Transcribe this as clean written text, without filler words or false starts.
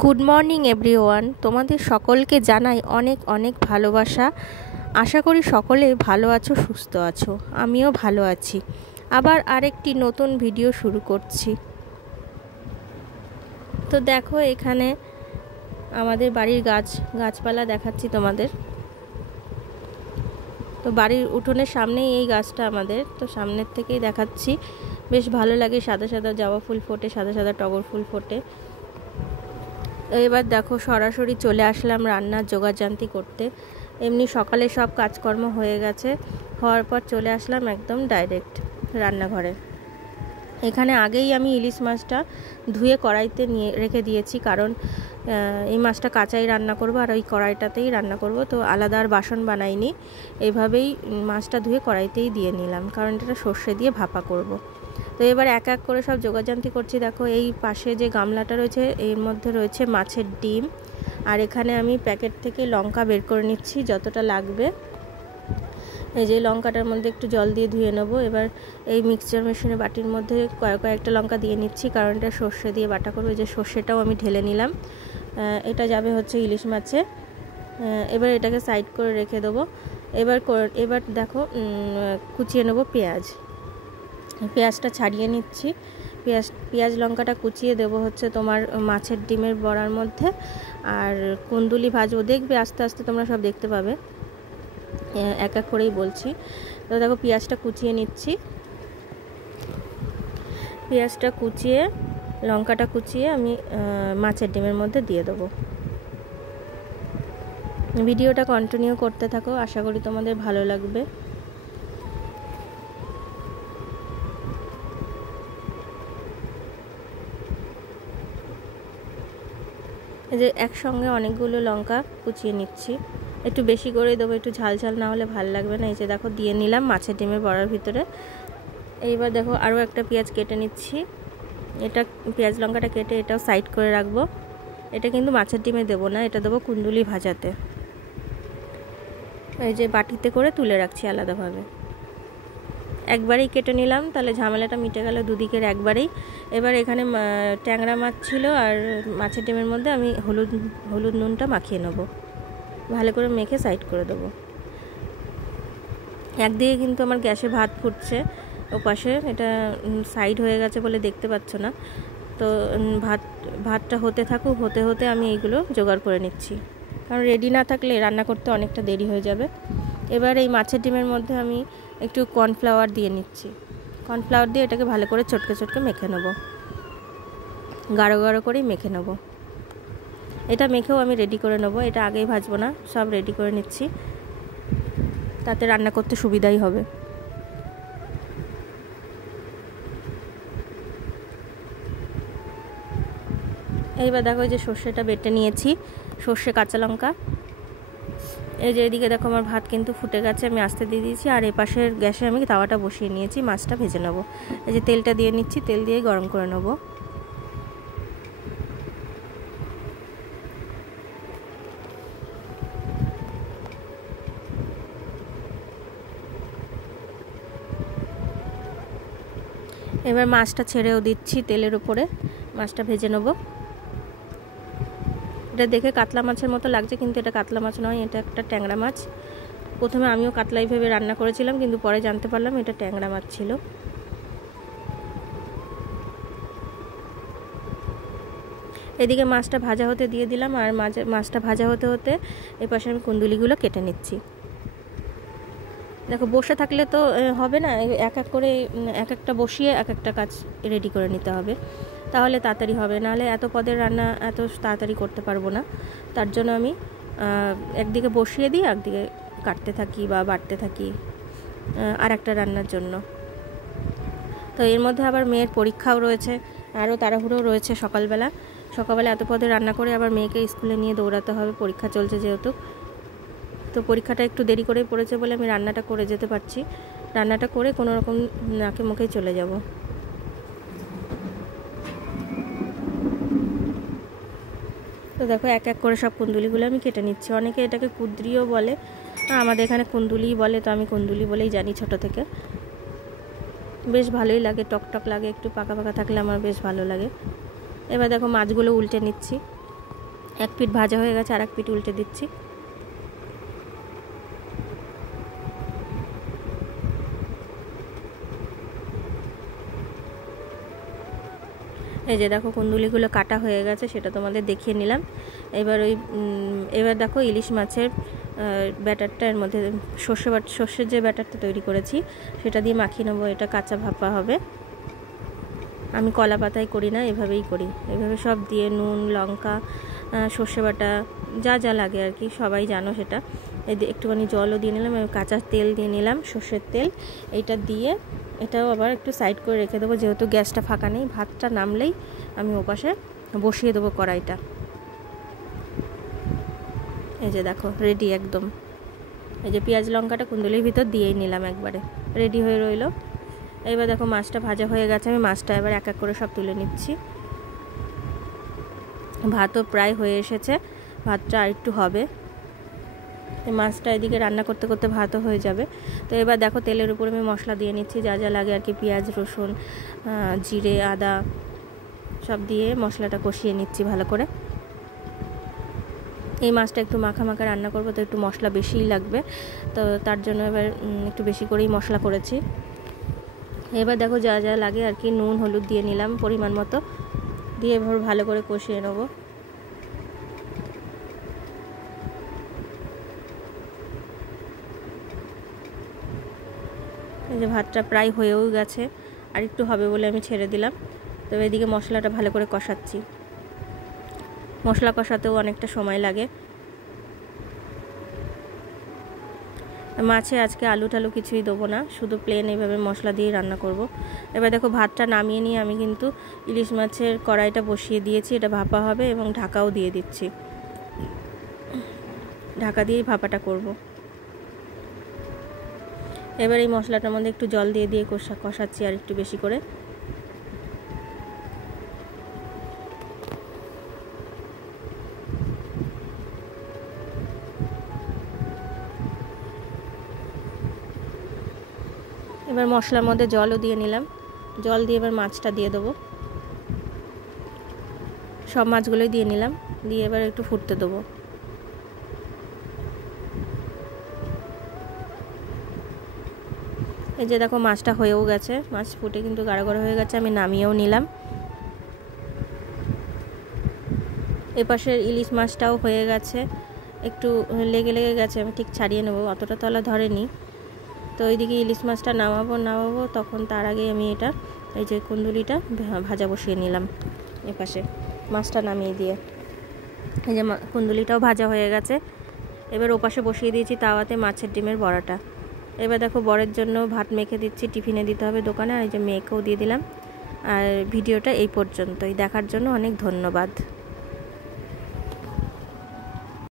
Good morning everyone, তোমাদের সকলকে জানাই অনেক অনেক ভালোবাসা। আশা করি সকলে ভালো আছো, সুস্থ আছো। আমিও ভালো আছি। আবার আরেকটি নতুন ভিডিও শুরু করছি। তো দেখো, এখানে আমাদের বাড়ির গাছপালা দেখাচ্ছি তোমাদের। তো বাড়ির উঠোনের সামনেই এই গাছটা আমাদের, তো সামনের থেকেই দেখাচ্ছি। বেশ ভালো লাগে, সাদা সাদা জবা ফুল ফোটে, সাদা সাদা টগর ফুল ফোটে। এবার দেখো, সরাসরি চলে আসলাম রান্নার জোগাড়যন্ত্র করতে। এমনি সকালে সব কাজকর্ম হয়ে গেছে, হওয়ার পর চলে আসলাম একদম ডাইরেক্ট রান্নাঘরে। এখানে আগেই আমি ইলিশ মাছটা ধুয়ে কড়াইতে নিয়ে রেখে দিয়েছি, কারণ এই মাছটা কাঁচাই রান্না করব আর ওই কড়াইটাতেই রান্না করব। তো আলাদা আর বাসন বানাইনি, এইভাবেই মাছটা ধুয়ে কড়াইতেই দিয়ে নিলাম, কারণ এটা সর্ষে দিয়ে ভাপা করব। তো এবার এক এক করে সব জোগাড়যন্ত্র করছি। দেখো, এই পাশে যে গামলাটা রয়েছে এর মধ্যে রয়েছে মাছের ডিম, আর এখানে আমি প্যাকেট থেকে লঙ্কা বের করে নিচ্ছি যতটা লাগবে। এই যে লঙ্কাটার মধ্যে একটু জল দিয়ে ধুয়ে নেবো। এবার এই মিক্সচার মেশিনে বাটির মধ্যে কয়েকটা লঙ্কা দিয়ে নিচ্ছি, কারণ এটা সর্ষে দিয়ে বাটা করবো। যে সর্ষেটাও আমি ঢেলে নিলাম। এটা যাবে হচ্ছে ইলিশ মাছে। এবার এটাকে সাইড করে রেখে দেবো। এবার দেখো, কুচিয়ে নেবো পেঁয়াজটা ছাড়িয়ে নিচ্ছি। পেঁয়াজ লঙ্কাটা কুচিয়ে দেবো হচ্ছে তোমার মাছের ডিমের বড়ার মধ্যে। আর কুন্দুলি ভাজবো, দেখবে আস্তে আস্তে তোমরা সব দেখতে পাবে, এক এক করেই বলছি। তো দেখো, পেঁয়াজটা কুচিয়ে নিচ্ছি। পেঁয়াজটা কুচিয়ে, লঙ্কাটা কুচিয়ে আমি মাছের ডিমের মধ্যে দিয়ে দেবো। ভিডিওটা কন্টিনিউ করতে থাকো, আশা করি তোমাদের ভালো লাগবে। এই যে একসঙ্গে অনেকগুলো লঙ্কা কুচিয়ে নিচ্ছি, একটু বেশি করে দেবো, একটু ঝাল ঝাল না হলে ভালো লাগবে না। এই যে দেখো, দিয়ে নিলাম মাছের ডিমের বড়ার ভিতরে। এইবার দেখো, আরও একটা পেঁয়াজ কেটে নিচ্ছি। এটা পেঁয়াজ লঙ্কাটা কেটে এটাও সাইড করে রাখবো। এটা কিন্তু মাছের ডিমে দেবো না, এটা দেবো কুন্দুলি ভাজাতে। এই যে বাটিতে করে তুলে রাখছি আলাদাভাবে। একবারেই কেটে নিলাম, তাহলে ঝামেলাটা মিটে গেল দুদিকের একবারেই। এবার এখানে ট্যাংরা মাছ ছিল, আর মাছের ডিমের মধ্যে আমি হলুদ নুনটা মাখিয়ে নেব, ভালো করে মেখে সাইড করে দেবো। একদিকে কিন্তু আমার গ্যাসে ভাত ফুটছে, ওপাশে এটা সাইড হয়ে গেছে বলে দেখতে পাচ্ছ না। তো ভাতটা হতে হতে আমি এইগুলো জোগাড় করে নিচ্ছি, কারণ রেডি না থাকলে রান্না করতে অনেকটা দেরি হয়ে যাবে। এবার এই মাছের ডিমের মধ্যে আমি একটু কর্নফ্লাওয়ার দিয়ে নিচ্ছি। কর্নফ্লাওয়ার দিয়ে এটাকে ভালো করে চটকে মেখে নেব, গাঢ় গাঢ় করেই মেখে নেব। এটা মেখেও আমি রেডি করে নেব, এটা আগেই ভাজবো না, সব রেডি করে নিচ্ছি, তাতে রান্না করতে সুবিধাই হবে। এইবার দেখো, যে সর্ষেটা বেটে নিয়েছি, সর্ষে কাঁচা লঙ্কা। এই যে এদিকে দেখো, আমার ভাত কিন্তু ফুটে গেছে, আমি আস্তে দিয়ে দিয়েছি। আর এই পাশের গ্যাসে আমি তাওয়াটা বসিয়ে নিয়েছি, মাছটা ভেজে নেব। এই যে তেলটা দিয়ে নিচ্ছি, তেল দিয়ে গরম করে নেব। এবার মাছটা ছেড়েও দিচ্ছি তেলের উপরে, মাছটা ভেজে নেব। এটা দেখে কাতলা মাছের মতো লাগছে, কিন্তু এটা কাতলা মাছ নয়, এটা একটা ট্যাংরা মাছ। প্রথমে আমিও কাতলাই ভেবে রান্না করেছিলাম, কিন্তু পরে জানতে পারলাম এটা ট্যাংরা মাছ ছিল। এদিকে মাছটা ভাজা হতে দিয়ে দিলাম, আর মাছটা ভাজা হতে হতে এপাশে আমি কুন্দুলিগুলো কেটে নিচ্ছি। দেখো, বসে থাকলে তো হবে না, এক এক করে এক একটা বসিয়ে এক একটা কাজ রেডি করে নিতে হবে, তাহলে তাড়াতাড়ি হবে। নাহলে এত পদের রান্না এত তাড়াতাড়ি করতে পারবো না। তার জন্য আমি একদিকে বসিয়ে দিই, একদিকে কাটতে থাকি বা বাটতে থাকি আর একটা রান্নার জন্য। তো এর মধ্যে আবার মেয়ের পরীক্ষাও রয়েছে, আরও তাড়াহুড়ো রয়েছে। সকালবেলা এত পদে রান্না করে আবার মেয়েকে স্কুলে নিয়ে দৌড়াতে হবে, পরীক্ষা চলছে যেহেতু। তো পরীক্ষাটা একটু দেরি করেই পড়েছে বলে আমি রান্নাটা করে যেতে পারছি, রান্নাটা করে কোনো রকম নাকে মুখেই চলে যাব। তো দেখো, এক এক করে সব কুন্দুলিগুলো আমি কেটে নিচ্ছি। অনেকে এটাকে কুদ্রিও বলে, আমাদের এখানে কুন্দুলিই বলে, তো আমি কুন্দুলি বলেই জানি ছোটো থেকে। বেশ ভালোই লাগে, টক টক লাগে, একটু পাকা পাকা থাকলে আমার বেশ ভালো লাগে। এবার দেখো, মাছগুলো উল্টে নিচ্ছি। এক পিঠ ভাজা হয়ে গেছে, আর এক পিঠ উল্টে দিচ্ছি। এই যে দেখো কুন্দুলিগুলো কাটা হয়ে গেছে, সেটা তোমাদের দেখিয়ে নিলাম। এবার দেখো ইলিশ মাছের ব্যাটারটা, এর মধ্যে সর্ষের যে ব্যাটারটা তৈরি করেছি সেটা দিয়ে মাখিয়ে নেবো। এটা কাঁচা ভাপা হবে। আমি কলা পাতায় করি না, এভাবেই করি। এভাবে সব দিয়ে নুন, লঙ্কা, সর্ষে বাটা, যা যা লাগে আর কি, সবাই জানো সেটা। একটুখানি জলও দিয়ে নিলাম, কাঁচা তেল দিয়ে নিলাম, সর্ষের তেল। এইটা দিয়ে এটাও আবার একটু সাইড করে রেখে দেবো, যেহেতু গ্যাসটা ফাঁকা নেই। ভাতটা নামলেই আমি ওপাশে বসিয়ে দেবো কড়াইটা। এই যে দেখো রেডি একদম। এই যে পেঁয়াজ লঙ্কাটা কুন্দুলির ভিতর দিয়েই নিলাম, একবারে রেডি হয়ে রইলো। এবার দেখো মাছটা ভাজা হয়ে গেছে, আমি মাছটা এবার এক এক করে সব তুলে নিচ্ছি। ভাতও প্রায় হয়ে এসেছে, ভাতটা আর একটু হবে। মাছটা এদিকে রান্না করতে করতে ভাতও হয়ে যাবে। তো এবার দেখো তেলের উপরে আমি মশলা দিয়ে নিচ্ছি, যা যা লাগে আর কি, পেঁয়াজ, রসুন, জিরে, আদা সব দিয়ে মশলাটা কষিয়ে নিচ্ছি ভালো করে। এই মাছটা একটু মাখা মাখা রান্না করবো, তো একটু মশলা বেশিই লাগবে, তো তার জন্য এবার একটু বেশি করেই মশলা করেছি। এবার দেখো যা যা লাগে আর কি, নুন হলুদ দিয়ে নিলাম পরিমাণ মতো, দিয়ে এবার ভালো করে কষিয়ে নেব। এই যে ভাতটা প্রায় হয়েও গেছে, আর একটু হবে বলে আমি ছেড়ে দিলাম। তো এদিকে মশলাটা ভালো করে কষাচ্ছি। মশলা কষাতেও অনেকটা সময় লাগে। মাছে আজকে আলু টালু কিছুই দেবো না, শুধু প্লেন এইভাবে মশলা দিয়ে রান্না করব। এবার দেখো ভাতটা নামিয়ে নিয়ে আমি কিন্তু ইলিশ মাছের কড়াইটা বসিয়ে দিয়েছি, এটা ভাপা হবে, এবং ঢাকাও দিয়ে দিচ্ছি। ঢাকা দিয়েই ভাপাটা করব। এবার এই মশলাটার মধ্যে একটু জল দিয়ে দিয়ে কষাচ্ছি আর একটু বেশি করে। এবার মশলার মধ্যে জলও দিয়ে নিলাম, জল দিয়ে এবার মাছটা দিয়ে দেবো। সব মাছগুলোই দিয়ে নিলাম, দিয়ে এবার একটু ফুটতে দেবো। এই যে দেখো মাছটা হয়েও গেছে, মাছ ফুটে কিন্তু গাঢ় গাঢ় হয়ে গেছে, আমি নামিয়েও নিলাম। এপাশের ইলিশ মাছটাও হয়ে গেছে, একটু লেগে লেগে গেছে, আমি ঠিক ছাড়িয়ে নেবো, অতটা তলা ধরেনি। তো ওইদিকে ইলিশ মাছটা নামাবো, তখন তার আগে আমি এটা এই যে কুন্দুলিটা ভাজা বসিয়ে নিলাম এপাশে, মাছটা নামিয়ে দিয়ে। এই যে কুন্দুলিটাও ভাজা হয়ে গেছে, এবার ওপাশে বসিয়ে দিয়েছি তাওয়াতে মাছের ডিমের বড়াটা। এবার দেখো বরের জন্য ভাত মেখে দিচ্ছি, টিফিনে দিতে হবে দোকানে, আর এই যে মেয়েকেও দিয়ে দিলাম। আর ভিডিওটা এই পর্যন্তই, দেখার জন্য অনেক ধন্যবাদ।